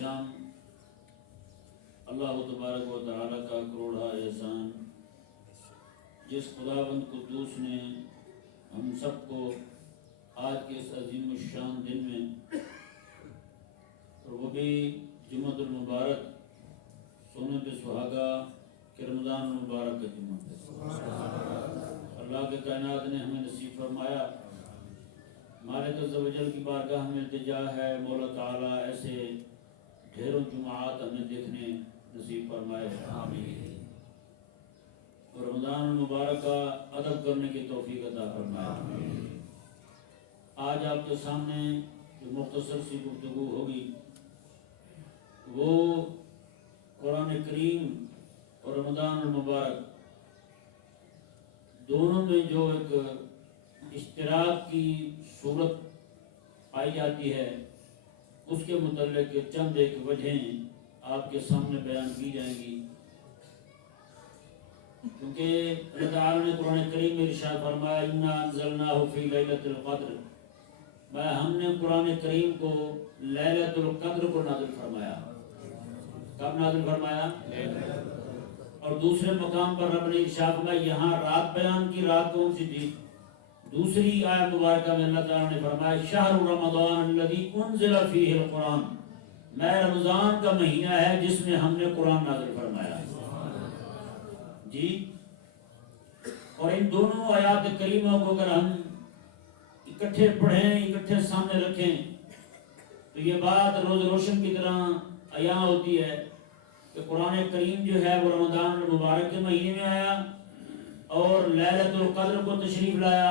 شان اللہ تبارک و تعالیٰ کا کروڑا احسان جس خداوند قدوس نے ہم سب کو آج کے اس عظیم الشان دن میں اور وہ بھی جمعۃ المبارک سنت سہاگا کہ رمضان المبارک کا جمعہ ہے۔ اللہ کے کائنات نے ہمیں نصیب فرمایا، مالک عز و جل کی بارگاہ میں التجا ہے مولا تعالیٰ ایسے ڈھیروں جمعات ہمیں دیکھنے نصیب فرمائے آمین، اور رمضان المبارک کا ادب کرنے کی توفیق عطا فرمائے۔ آج آپ کے سامنے جو مختصر سی گفتگو ہوگی وہ قرآن کریم اور رمضان المبارک دونوں میں جو ایک اشتراک کی صورت پائی جاتی ہے اس کے متعلق چند ایک وجہیں آپ کے سامنے بیان کی جائیں گی، کیونکہ اللہ تعالیٰ نے قرآن کریم میں ارشاد فرمایا اِنَّا أَنزَلْنَاهُ فِي لَيْلَةِ الْقَدْرِ، ہم نے قرآن کریم کو لیلۃ القدر کو نازل فرمایا۔ کب نازل فرمایا؟ اور دوسرے مقام پر رب نے ارشاد فرمایا یہاں رات بیان کی، رات کون سی تھی؟ دوسری آیت مبارکہ میں اللہ تعالیٰ نے فرمایا شہر رمضان الذی انزل فیہ القرآن، میں رمضان کا مہینہ ہے جس میں ہم نے قرآن نازل فرمایا جی۔ اور ان دونوں آیات کریموں کو اگر ہم اکٹھے پڑھیں، اکٹھے سامنے رکھیں تو یہ بات روز روشن کی طرح عیاں ہوتی ہے کہ قرآن کریم جو ہے وہ رمضان المبارک کے مہینے میں آیا اور لیلۃ القدر کو تشریف لایا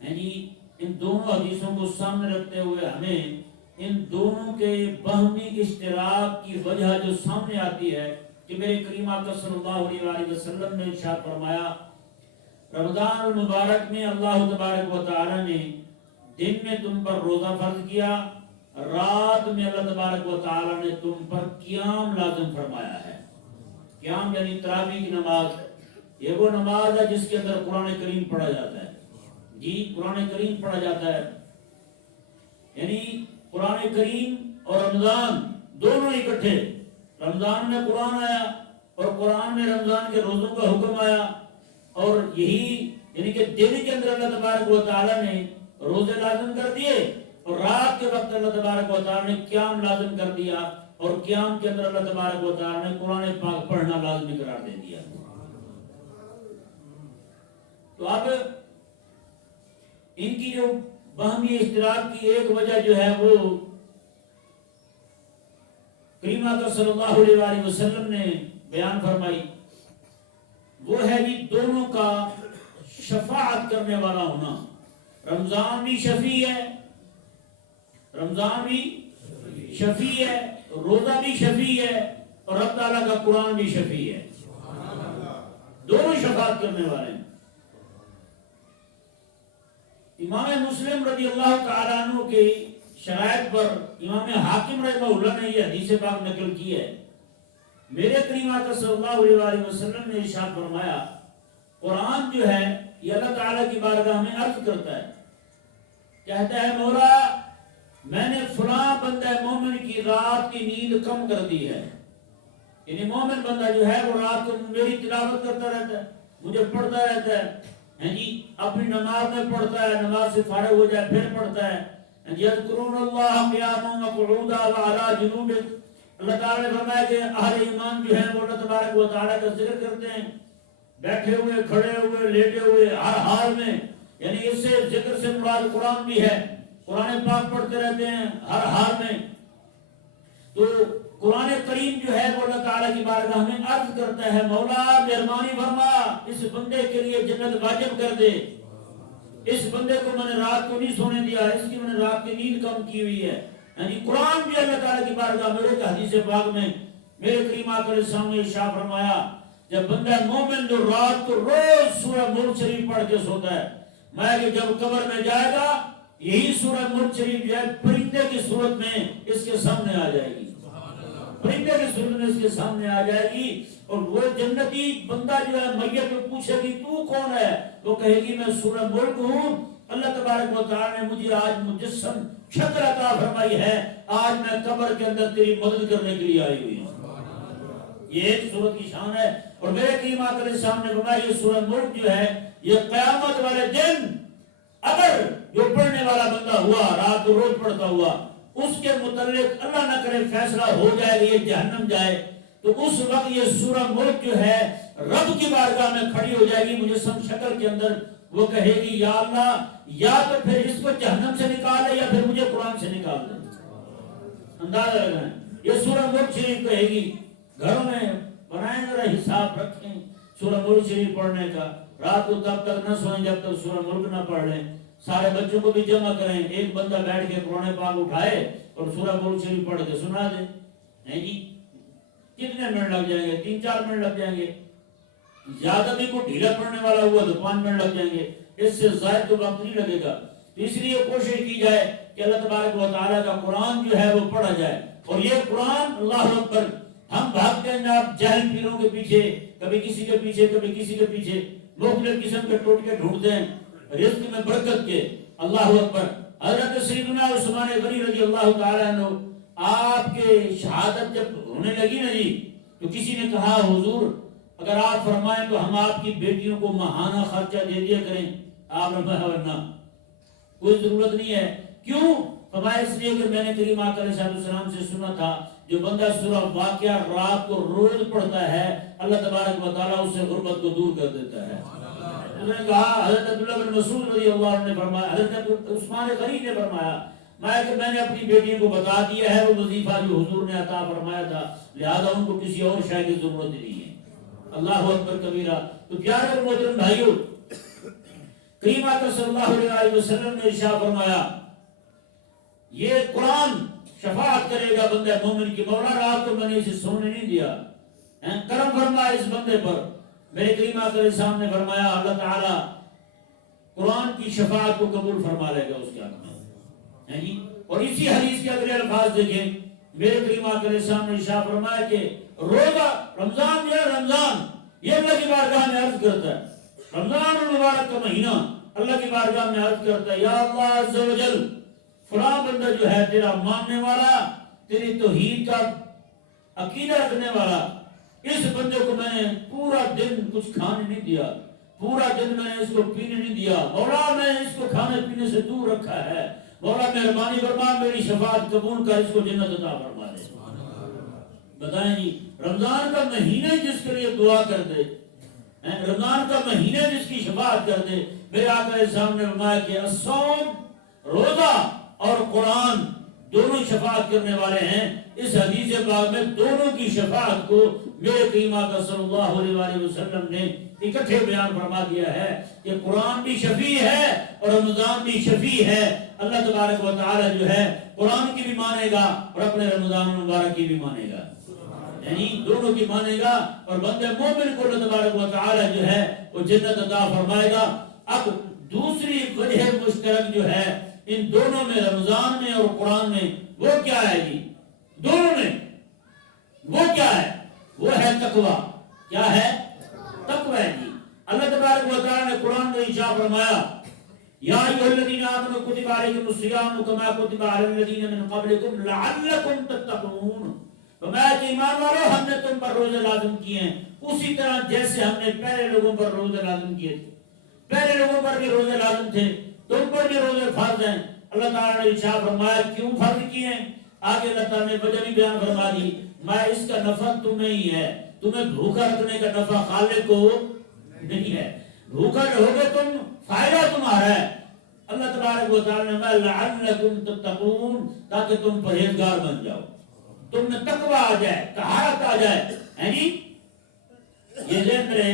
ہے جی۔ ان دونوں حدیثوں کو سامنے رکھتے ہوئے ہمیں ان دونوں کے باہمی اشتراک کی وجہ جو سامنے آتی ہے کہ میرے کریم آقا صلی اللہ علیہ وآلہ وسلم نے ارشاد فرمایا رمضان المبارک میں اللہ تبارک و تعالی نے دن میں تم پر روزہ فرض کیا، رات میں اللہ تبارک و تعالی نے تم پر قیام لازم فرمایا ہے۔ قیام یعنی تراویح کی نماز، یہ وہ نماز ہے جس کے اندر قرآن کریم پڑھا جاتا ہے جی، قرآن کریم پڑھا جاتا ہے، یعنی قرآن کریم اور رمضان دونوں اکٹھے، رمضان میں قرآن آیا اور قرآن میں رمضان کے روزوں کا حکم آیا، اور یہی یعنی کہ دن کے اندر اللہ تبارک و تعالی نے روزے لازم کر دیے اور رات کے وقت اللہ تبارک و تعالی نے قیام لازم کر دیا، اور قیام کے اندر اللہ تبارک و تعالی نے قرآن پاک پڑھنا لازمی قرار دے دیا۔ تو اب ان کی جو باہمی اشتراک کی ایک وجہ جو ہے وہ کریم آقا صلی اللہ علیہ وآلہ وسلم نے بیان فرمائی، وہ ہے جی دونوں کا شفاعت کرنے والا ہونا۔ رمضان بھی شفیع ہے، رمضان بھی شفیع ہے، روزہ بھی شفیع ہے، اور رب تعالیٰ کا قرآن بھی شفیع ہے، دونوں شفاعت کرنے والے ہیں۔ امام مسلم رضی اللہ تعالیٰ عنہ کے شرائط پر امام حاکم رحمہ اللہ نے یہ حدیث پاک نقل کی ہے، میرے کریم آقا صلی اللہ علیہ وآلہ وسلم نے ارشاد فرمایا قرآن جو ہے یہ اللہ تعالیٰ کی بارگاہ میں عرض کرتا ہے، کہتا ہے مولا میں نے فلاں بندہ مومن کی رات کی نیند کم کر دی ہے، یعنی مومن بندہ جو ہے وہ رات کو میری تلاوت کرتا رہتا ہے، مجھے پڑھتا رہتا ہے جی، اپنی نماز میں پڑھتا ہے، نماز سے فارغ ہو جائے پھر پڑھتا ہے، یذکرون اللہ قیاما وقعودا وعلی جنوبہم، اللہ تعالیٰ نے فرمایا کہ اہل ایمان جو ہیں وہ اللہ تبارک و تعالیٰ کا ذکر کرتے ہیں بیٹھے ہوئے، کھڑے ہوئے، لیٹے ہوئے، ہر حال میں، یعنی اس سے ذکر سے مراد قرآن بھی ہے، قرآن پاک پڑھتے رہتے ہیں ہر حال میں۔ تو قرآن کریم جو ہے وہ اللہ تعالیٰ کی بارگاہ میں عرض کرتا ہے مولا مہربانی فرما اس بندے کے لیے جنت واجب کر دے، اس بندے کو میں نے رات کو نہیں سونے دیا، اس کی میں نے رات کی نیند کم کی ہوئی ہے، یعنی قرآن بھی اللہ تعالیٰ کی بارگاہ میں ایک حدیث پاک میں میرے کریم آقا علیہ السلام نے ارشاد فرمایا جب بندہ مومن جو رات کو روز سورہ ملک شریف پڑھ کے سوتا ہے، میں کہ جب قبر میں جائے گا یہی سورہ ملک شریف جو ہے پرندے کی صورت میں اس کے سامنے آ جائے گی، پرندے کی صورت میں اس کے سامنے آ جائے گی، اور وہ جنتی بندہ جو ہے میت کو پوچھے گی تو کون ہے، وہ کہے گی میں سورہ ملک ہوں، اللہ تبارک و تعالی نے مجھے آج مجسم شکل عطا فرمائی ہے، آج میں قبر کے اندر تیری مدد کرنے کے لیے آئی ہوئی ہوں۔ یہ ایک سورت کی شان ہے۔ اور میرے کریم آقا علیہ السلام نے فرمایا یہ سورۃ ملک جو ہے یہ قیامت والے دن اگر جو پڑھنے والا بندہ ہوا، رات روز پڑھتا ہوا، اس کے متعلق اللہ نہ کرے فیصلہ ہو جائے کہ یہ جہنم جائے، تو اس وقت یہ سورۃ ملک جو ہے رب کی بارگاہ میں کھڑی ہو جائے گی مجسم شکل کے اندر۔ وہ کہے گی یا اللہ یا تو پھر اس کو جہنم سے نکال دے یا پھر مجھے قرآن سے نکال دے۔ اندازہ لگائیں، یہ سورۃ ملک شریف کہے گی۔ گھروں میں بنائیں ذرا حساب رکھیں سورۃ ملک شریف پڑھنے کا، رات کو تب تک نہ سوئیں جب تک سورۃ ملک نہ پڑھ لیں۔ سارے بچوں کو بھی جمع کریں، ایک بندہ بیٹھ کے قرآن پاک اٹھائے اور سورۃ ملک شریف پڑھ کے سنا دے۔ نہیں جی، کتنے منٹ لگ جائیں گے؟ 3-4 منٹ لگ جائیں گے۔ زیادہ بھی کوئی ڈھیلا پڑھنے والا ہوا تو 5 منٹ لگ جائیں گے، اس سے زائد تو وقت نہیں لگے گا۔ اس لیے کوشش کی جائے کہ اللہ تبارک و تعالیٰ کا قرآن جو ہے وہ پڑھا جائے۔ اور یہ قرآن اللہ اکبر، ہم بھاگتے ہیں جناب جہل پیروں کے پیچھے، کبھی کسی کے پیچھے کبھی کسی کے پیچھے، مختلف قسم کے ٹوٹکے ڈھونڈتے ہیں رزق میں برکت کے۔ اللہ اکبر، حضرت سیدنا عثمان غنی رضی اللہ تعالیٰ عنہ آپ کے شہادت جب ہونے لگی نا جی، تو کسی نے کہا حضور اگر آپ فرمائیں تو ہم آپ کی بیٹیوں کو ماہانہ خرچہ دے دیا کریں۔ آپ نے فرمایا ورنہ کوئی ضرورت نہیں ہے۔ کیوں؟ فرمایا اس لیے کہ میں نے کریم آقا علیہ السلام سے سنا تھا جو بندہ سورہ واقعہ رات کو روز پڑھتا ہے اللہ تبارک و تعالیٰ اس سے غربت کو دور کر دیتا ہے۔ انہوں نے کہا حضرت عبداللہ بن مسعود رضی اللہ عنہ نے فرمایا، حضرت عثمان غنی نے فرمایا میں نے اپنی بیٹیوں کو بتا دیا ہے وہ وظیفہ جو حضور نے عطا فرمایا تھا، لہذا ان کو کسی اور شے کی ضرورت نہیں ہے۔ اللہ اکبر کبیرہ۔ تو پیارے اور محترم بھائیو، کریم آقا صلی اللہ علیہ وسلم نے ارشاد فرمایا یہ قرآن شفاعت کرے گا بندہ مومن کی، مولا رات کو میں نے اسے سونے نہیں دیا، کرم فرمایا اس بندے پر۔ میرے کریم آقا علیہ السلام نے فرمایا اللہ تعالیٰ قرآن کی شفاعت کو قبول فرما لے گا اس کے حق میں۔ اور اسی حدیث کے اگلے الفاظ دیکھیں، میرے کریم آقا علیہ السلام نے ارشاد فرمایا کہ روزہ رمضان یا رمضان یہ اللہ کی بارگاہ میں عرض کرتا ہے، رمضان المبارک کا مہینہ اللہ کی بارگاہ میں عرض کرتا ہے یا اللہ عز و جل فلاں بندہ جو ہے تیرا ماننے والا، تیری توحید کا عقیدہ رکھنے والا، اس بندے کو میں نے پورا دن کچھ کھانے نہیں دیا، پورا دن میں نے اس کو پینے نہیں دیا، مولا میں نے اس کو کھانے پینے سے دور رکھا ہے، مولا مہربانی فرما میری شفاعت قبول کر اس کو جنت عطا فرما دے۔ بتائیں جی، رمضان کا مہینہ جس کے لیے دعا کر دے، رمضان کا مہینہ جس کی شفاعت کر دے، میرے آقا علیہ السلام نے فرمایا کہ الصوم روزہ اور قرآن دونوں شفاعت کرنے والے ہیں۔ اس حدیث پاک میں دونوں کی شفاعت کو میرے کریم آقا صلی اللہ علیہ وسلم نے اکٹھے بیان فرما دیا ہے کہ قرآن بھی شفیع ہے اور رمضان بھی شفیع ہے۔ اللہ تبارک و تعالی جو ہے قرآن کی بھی مانے گا اور اپنے رمضان مبارک کی بھی مانے گا، یعنی دونوں کی مانے گا، اور بندے مومن کو اللہ تبارک و تعالی جو ہے وہ جنت عطا فرمائے گا۔ اب دوسری وجہ مشترک جو ہے ان دونوں میں، رمضان میں اور قرآن میں، وہ کیا ہے جی؟ دونوں میں وہ کیا ہے؟ وہ ہے تقوی۔ کیا ہے؟ تقوی ہے جی۔ اللہ تبارک و تعالی نے قرآن میں ارشاد فرمایا یا ایھا الذین آمنوا کتب علیکم الصیام کما کتب علی الذین من قبلکم لعلکم تتقون۔ فرمایا کہ ایمان والو ہم نے تم پر روزے لازم کیے ہیں اسی طرح جیسے ہم نے پہلے لوگوں پر روزے لازم کیے تھے۔ پہلے لوگوں پر بھی روزے لازم تھے، تم پر بھی روزے فرض ہیں۔ اللہ تعالیٰ نے ارشاد فرمایا کیوں فرض کیے ہیں؟ آگے اللہ تعالیٰ نے وجہ بھی بیان فرما دی، میں اس کا نفع تمہیں ہی ہے، تمہیں بھوکا رکھنے کا نفع خالق کو نہیں ہے، بھوکا رہوگے تم فائدہ تمہارا ہے۔ اللہ تبارک و تعالیٰ نے لعلکم تتقون، تاکہ تم پرہیزگار بن جاؤ، تم میں تقوی آ جائے، طہارت آ جائے، ہے نہیں؟ یہ ذہن رہے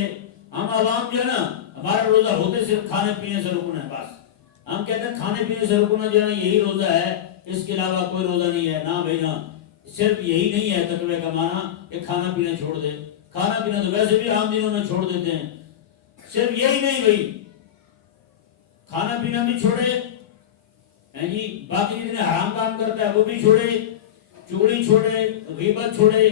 ہم عوام جو ہے نا، ہمارا روزہ ہوتے صرف کھانے پینے سے رکنا ہے، بس ہم کہتے ہیں کھانے پینے سے رکنا جو ہے نا یہی روزہ ہے، اس کے علاوہ کوئی روزہ نہیں ہے۔ نہ بھائی نہ، صرف یہی نہیں ہے تقوی کا معنی کہ کھانا پینا چھوڑ دے، کھانا پینا تو ویسے بھی عام دنوں میں چھوڑ دیتے ہیں، صرف یہی نہیں بھائی، کھانا پینا بھی چھوڑے، جی باقی جتنے حرام کام کرتا ہے وہ بھی چھوڑے، چوری چھوڑے، غیبت چھوڑے،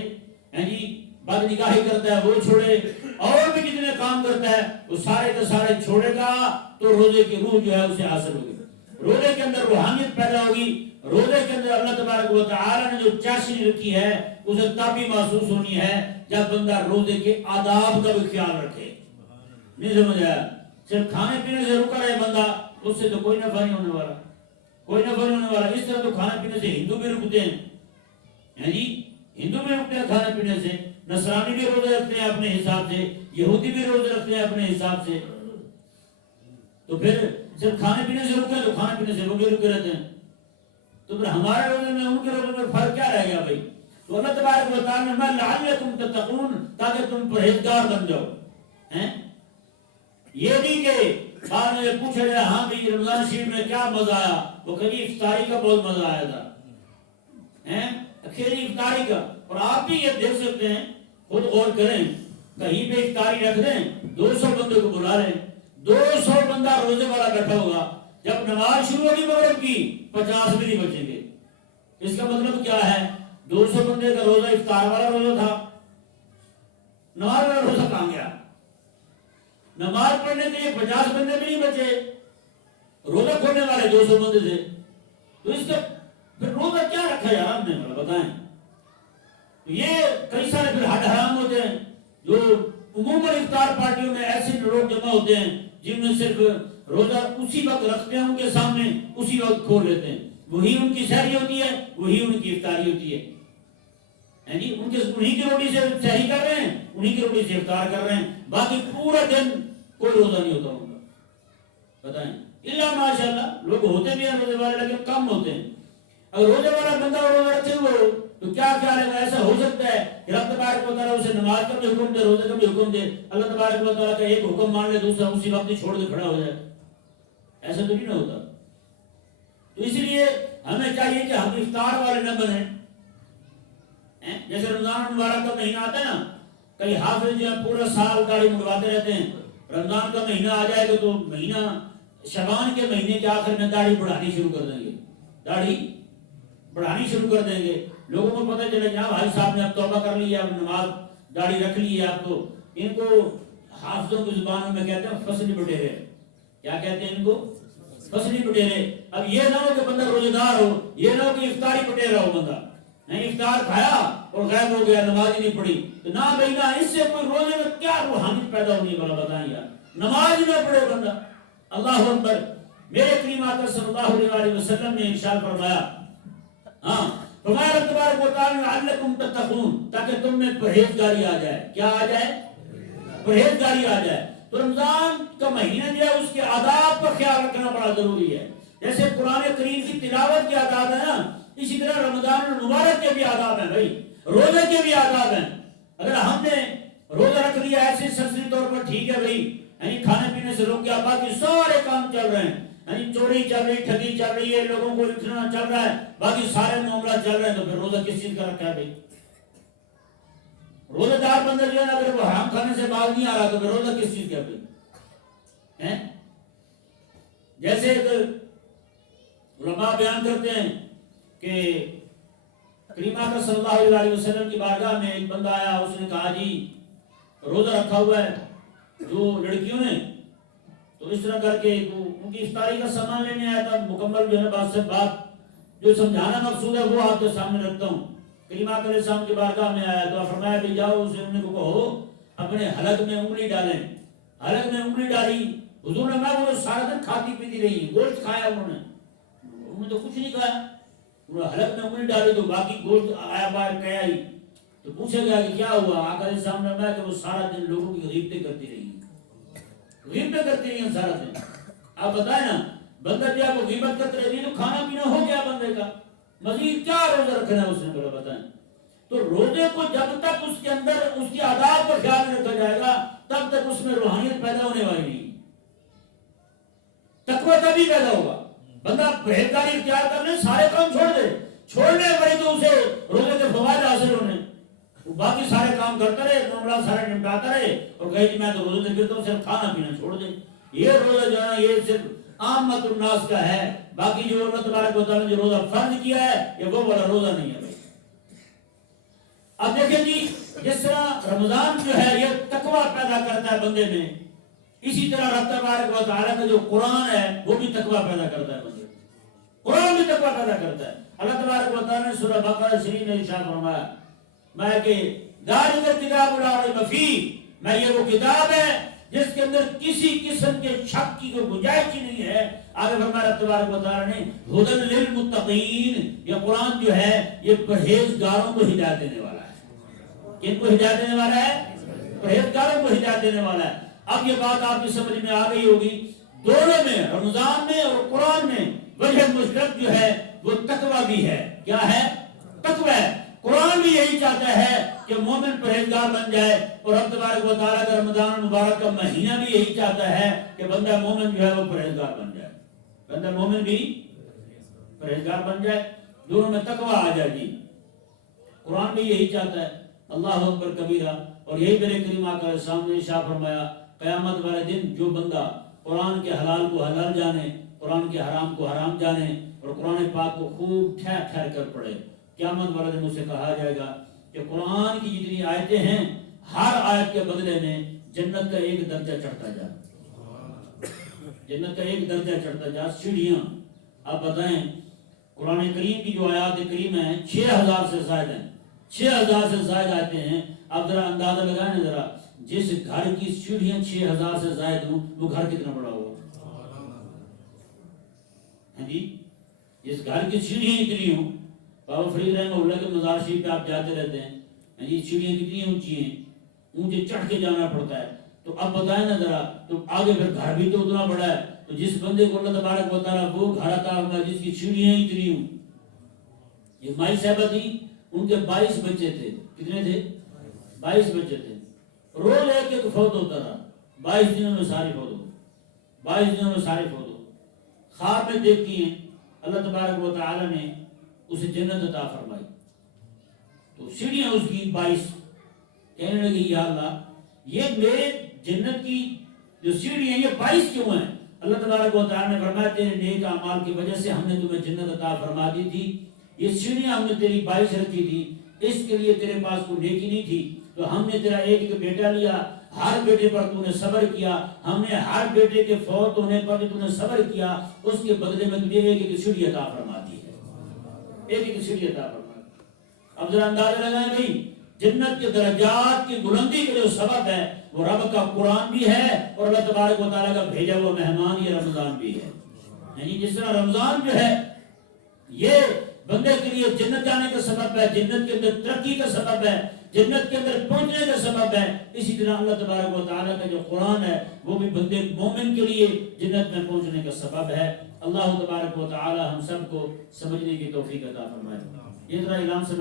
جی بد نگاہی کرتا ہے وہ چھوڑے، اور بھی کتنے کام کرتا ہے وہ سارے کے سارے چھوڑے گا تو روزے کی روح جو ہے اسے حاصل ہوگی، روزے کے اندر روحانیت پیدا ہوگی، روزے کے اندر اللہ تبارک و تعالی نے جو چاشنی رکھی ہے اسے تب بھی محسوس ہونی ہے جب بندہ روزے کے آداب کا بھی خیال رکھے. نہیں سمجھ آیا؟ صرف کھانے پینے سے رکا رہے بندہ اس سے تو کوئی نفع نہیں ہونے والا, کوئی نفع نہیں ہونے والا. اس طرح تو کھانے پینے سے ہندو بھی رکتے ہیں جی, ہندو بھی رکتے ہیں کھانے پینے سے, نصرانی بھی روزے رکھتے ہیں اپنے حساب سے, یہودی بھی روزے رکھتے ہیں اپنے حساب سے. تو پھر صرف کھانے پینے سے رکے تو کھانے پینے سے رکے رہتے ہیں. تو پھر ہمارے روزے میں ان کے روزے میں فرق کیا رہ گیا بھائی؟ تو اللہ تبارک و تعالی نے لعلکم تتقون, تاکہ تم پرہیزگار بن جاؤ. یہ نہیں کہ بعد میں پوچھا جائے ہاں بھائی رمضان شریف میں کیا مزہ آیا, وہ کبھی افطاری کا بہت مزہ آیا تھا, اخیری افطاری کا. اور آپ بھی یہ دیکھ سکتے ہیں, خود غور کریں, کہیں پہ افطاری رکھ دیں, 200 بندے کو بلا لیں, 200 بندہ روزے والا بیٹھا ہوگا, جب نماز شروع ہوگی مغرب کی 50 بھی نہیں بچیں گے. اس کا مطلب کیا ہے؟ 200 بندے کا روزہ افطار والا روزہ تھا, نماز والا روزہ کہاں گیا؟ نماز پڑھنے کے لیے 50 بندے بھی نہیں بچے, روزہ کھولنے والے 200 بندے تھے. تو اس کا پھر روزہ کیا رکھا یار ہم نے, بتائیں. یہ کئی سارے پھر حد حرام ہوتے ہیں جو عموماً افطار پارٹیوں میں ایسے لوگ جمع ہوتے ہیں جن میں صرف روزہ اسی وقت رکھتے ہیں ان کے سامنے, اسی وقت کھول لیتے ہیں, وہی ان کی سحری ہوتی ہے, وہی ان کی افطاری ہوتی ہے. انہی کی روٹی سے سحری کر رہے ہیں, انہی کی روٹی سے افطار کر رہے ہیں, باقی پورا دن کوئی روزہ نہیں ہوتا ان کا. بتائیں, اللہ ماشاءاللہ لوگ ہوتے بھی ہیں روزے والے لیکن کم ہوتے ہیں. اگر روزے والا بندہ روزہ رکھے ہوئے ہو تو کیا خیال ہے؟ ایسا ہو سکتا ہے کہ رب تبارک و تعالیٰ اسے نماز کا بھی حکم دے, روزے کا بھی حکم دے, اللہ تبارک و تعالیٰ کا ایک حکم مان لے, دوسرا اسی وقت ہی چھوڑ کے کھڑا ہو جائے. ایسا تو نہیں نہ ہوتا. تو اس لیے ہمیں چاہیے کہ ہم افطار والے نہ بنیں. جیسے رمضان مبارک کا مہینہ آتا ہے نا, کئی حافظ جو پورا سال داڑھی منڈواتے رہتے ہیں, رمضان کا مہینہ آ جائے گا تو مہینہ شعبان کے مہینے کے آخر میں داڑھی بڑھانی شروع کر دیں گے, داڑھی بڑھانی شروع کر دیں گے. لوگوں کو پتہ چلے جناب بھائی صاحب نے اب توبہ کر لی ہے, اب نماز داڑھی رکھ لی ہے, اب تو ان کو حافظوں کی زبانوں میں کہتے ہیں فصلی بٹیرے. کیا کہتے ہیں ان کو؟ فصلی بٹیرے. اب یہ نہ ہو کہ بندہ روزے دار ہو, یہ نہ ہو کہ افطاری بٹیرا ہو بندہ, نہیں افطار کھایا اور غائب ہو گیا, نماز ہی نہیں پڑھی. تو نہ بھائی نہ, اس سے کوئی روزے میں کیا روحانیت پیدا ہونی والا بتائیں یار. نماز ہی نہ پڑھے بندہ. اللہ اکبر. میرے کریم آقا صلی اللہ علیہ وسلم نے ارشاد فرمایا, ہاں فرمایا رب تبارک و تعالی لعلکم تتقون, تاکہ تم میں پرہیزگاری آ جائے. کیا آ جائے؟ پرہیزگاری آ جائے. تو رمضان کا مہینہ جو ہے اس کے آداب پر خیال رکھنا بڑا ضروری ہے. جیسے قرآن کریم کی تلاوت کے آداب ہیں نا, اسی طرح رمضان المبارک کے بھی آداب ہیں بھائی, روزے کے بھی آداب ہیں. اگر ہم نے روزہ رکھ لیا ایسے سرسری طور پر ٹھیک ہے بھائی, یعنی کھانے پینے سے روک گیا, باقی سارے کام چل رہے ہیں, یعنی چوری چل رہی, ٹھگی چل رہی ہے, لوگوں کو لٹنا چل رہا ہے, باقی سارے معاملات چل رہے ہیں, تو پھر روزہ کس چیز کا رکھا ہے بھائی؟ روزہ دار بندہ جو ہے نا, اگر وہ حرام کھانے سے باز نہیں آ رہا تو پھر روزہ کس چیز کا بھائی؟ جیسے علماء بیان کرتے ہیں کہ کریم آقا صلی اللہ علیہ وسلم کی بارگاہ میں ایک بندہ آیا, اس نے کہا جی روزہ رکھا ہوا ہے جو لڑکیوں نے, تو اس طرح کر کے ان کی افطاری کا سامان لینے آیا تھا. مکمل جو ہے بات سے بات جو سمجھانا مقصود ہے وہ آپ کے سامنے رکھتا ہوں. کریم آقا علیہ السلام کی بارگاہ میں آیا تو فرمایا کہ جاؤ اسے انہیں کو کہو اپنے حلق میں انگلی ڈالیں. حلق میں انگلی ڈالی, حضور نے کہا وہ سارا دن کھاتی پیتی رہی, گوشت کھایا انہوں نے تو کچھ نہیں کھایا. حلق میں انگلی ڈالی تو باقی گوشت آیا باہر کیا ہی. تو پوچھا گیا کہ کیا ہوا؟ آقا علیہ السلام نے کہا کہ وہ سارا دن لوگوں کی غیبتیں کرتی رہی, غیبتیں کرتی رہی ہیں سارا دن. آپ بتائیں نا, بندہ جب وہ غیبت کرتے رہتی ہے تو کھانا پینا ہو گیا بندے کا, مزید کیا روزہ رکھنا ہے اس نے؟ بولا بتائیں. تو روزے کو جب تک اس کے اندر اس کی آداب پر خیال نہیں رکھا جائے گا تب تک اس میں روحانیت پیدا ہونے والی نہیں. تقوی تبھی پیدا ہوگا. بندہ پرہیزگاری اختیار کر لے, سارے کام چھوڑ دے, چھوڑنے والی تو اسے روزے کے فوائد حاصل ہونے, باقی سارے کام کرتا رہے, معاملات سارے نمٹاتا رہے, اور کہے کہ میں تو روزے سے پھرتا ہوں, صرف کھانا پینا چھوڑ دے. یہ روزہ جو ہے یہ صرف عامت الناس کا ہے. باقی جو اللہ تبارک و تعالیٰ نے جو روزہ فرض کیا ہے یہ وہ والا روزہ نہیں ہے بھائی. اب دیکھیں جی, جس طرح رمضان جو ہے یہ تقوی پیدا کرتا ہے بندے میں, اسی طرح رب تبارک و تعالیٰ کا جو قرآن ہے وہ بھی تقوی پیدا کرتا ہے بندے میں. قرآن بھی تقویٰ پیدا کرتا ہے. اللہ تبارک و تعالیٰ نے سورہ بقرہ شریف میں ارشاد فرمایا میں کہ ذالک الکتاب لا ریب فیہ، میں یہ وہ کتاب ہے جس کے اندر کسی قسم کے شک کی کوئی گنجائش ہی نہیں ہے. آگے فرمایا اللہ تبارک و تعالیٰ نے ھدی للمتقین، یہ قرآن جو ہے یہ پرہیزگاروں کو ہدایت دینے والا ہے. کن کو ہدایت دینے والا ہے؟ پرہیزگاروں کو ہدایت دینے والا ہے. اب یہ بات آپ کی سمجھ میں آ گئی ہوگی، دونوں میں رمضان میں اور قرآن میں وجہ مشترک جو ہے وہ تقویٰ بھی ہے. کیا ہے؟ تقویٰ ہے. قرآن بھی یہی چاہتا ہے کہ مومن پرہیزگار بن جائے، اور رب تبارک و تعالیٰ کا رمضان المبارک کا مہینہ بھی یہی چاہتا ہے کہ بندہ مومن جو ہے وہ پرہیزگار بن جائے، بندہ مومن بھی پرہیزگار بن جائے، دونوں میں تقویٰ آ جائے. جی قرآن بھی یہی چاہتا ہے. اللہ اکبر کبیرہ. اور یہی میرے کریم آقا علیہ السلام نے ارشاد فرمایا قیامت والے دن جو بندہ قرآن کے حلال کو حلال جانے، قرآن کے حرام کو حرام جانے اور قرآن پاک کو خوب ٹھہر ٹھہر کر پڑھے، قیامت والے دن اسے کہا جائے گا کہ قرآن کی جتنی آیتیں ہیں ہر آیت کے بدلے میں جنت کا ایک درجہ چڑھتا جا، جنت کا ایک درجہ چڑھتا جا، سیڑھیاں. اب بتائیں قرآن کریم کی جو آیات کریم ہیں 6000 سے زائد ہیں، 6000 سے زائد آتے ہیں. اب ذرا اندازہ لگائیں ذرا، جس گھر کی سیڑھیاں 6000 سے زائد ہوں وہ گھر کتنا بڑا ہوگا؟ جی جس گھر کی سیڑھیاں اتنی ہوں، بابا فرید رحمہ اللہ کے مزار شریف پہ آپ جاتے رہتے ہیں، یہ سیڑھیاں کتنی اونچی ہیں، اونچے چڑھ کے جانا پڑتا ہے. تو اب بتائیں نا ذرا، تو آگے پھر گھر بھی تو اتنا بڑا ہے. تو جس بندے کو اللہ تبارک و تعالیٰ وہ گھر عطا فرمایا جس کی سیڑھیاں اتنی ہوں. یہ مائی صاحبہ تھی، ان کے 22 بچے تھے. کتنے تھے؟ 22 بچے تھے. روز ایک ایک فوت ہوتا رہا، 22 دنوں میں سارے فوت ہو، 22 دنوں میں سارے فوت ہو. خواب میں دیکھتی ہیں اللہ تبارک و تعالیٰ نے اسے جنت عطا فرمائی. تو سیڑھیاں اس کی 22. کہنے لگی یا اللہ یہ میرے جنت کی جو سیڑھیاں یہ 22 کیوں ہیں؟ اللہ تبارک و تعالیٰ نے فرمایا تیرے نیک اعمال کی وجہ سے ہم نے تمہیں جنت عطا فرما دی تھی. یہ سیڑھیاں ہم نے تیری 22 رکھی تھی، اس کے لیے تیرے پاس کوئی نیکی نہیں تھی تو ہم نے تیرا ایک ایک بیٹا لیا، ہر بیٹے پر تو نے صبر کیا، ہم نے ہر بیٹے کے فوت ہونے پر بھی تو نے صبر کیا، اس کے بدلے میں تجھے ایک ایک سیڑھی عطا فرما دی ہے، ایک ایک سیڑھی عطا فرما دی. اب ذرا اندازہ لگائیں بھائی جنت کے درجات کی بلندی کے جو سبب ہے وہ رب کا قرآن بھی ہے اور اللہ تبارک و تعالیٰ کا بھیجا ہوا مہمان یہ رمضان بھی ہے. یعنی جس طرح رمضان جو ہے یہ بندے کے لیے جنت جانے کا سبب ہے، جنت کے اندر ترقی کا سبب ہے، جنت کے اندر پہنچنے کا سبب ہے، اسی طرح اللہ تبارک و تعالیٰ کا جو قرآن ہے وہ بھی بندے مومن کے لیے جنت میں پہنچنے کا سبب ہے. اللہ تبارک و تعالیٰ ہم سب کو سمجھنے کی توفیق عطا فرمائے. یہ ذرا اعلان سے